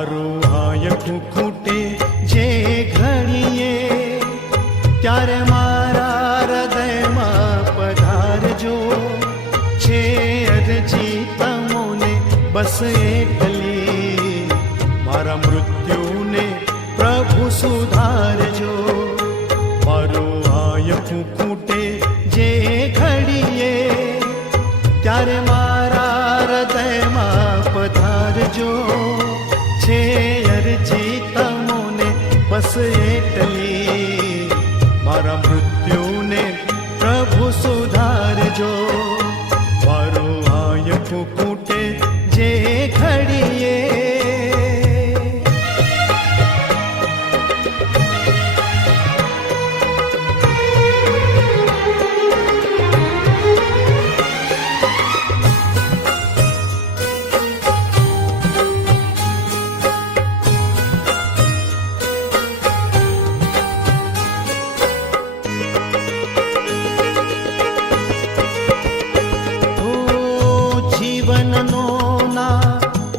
મારું હાયકું ખૂટે જે ઘડીએ, ત્યારે મારા હૃદયમાં પધારજો. છે અરજી તમોને બસ એકલી, મારા મૃત્યુને પ્રભુ સુધારજો. મારું હાયકું ખૂટે જે ઘડીએ, ત્યારે મારા હૃદયમાં પધારજો. છે અરજી તમોને બસ એટલી, મારા મૃત્યુને પ્રભુ સુધારજો. મારું હાયકું ખૂટે જે ઘડીએ. જીવનનો ના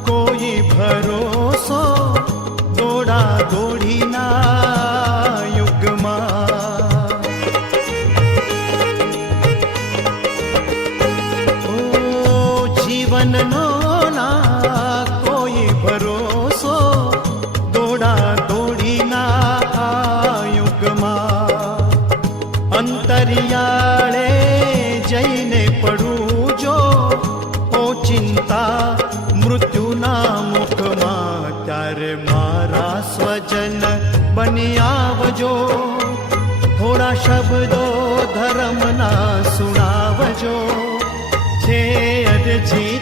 કોઈ ભરોસો, દોડા દોડીના યુગમાં. જીવનનો ના કોઈ ભરોસો, દોડા દોડીના યુગમાં. અંતરિયાળે જઈને પડું જો ચિંતા મૃત્યુના મુખમાં, ત્યારે મારા સ્વજન બની આવજો. થોડા શબ્દો ધર્મના સુણાવજો. છે અરજી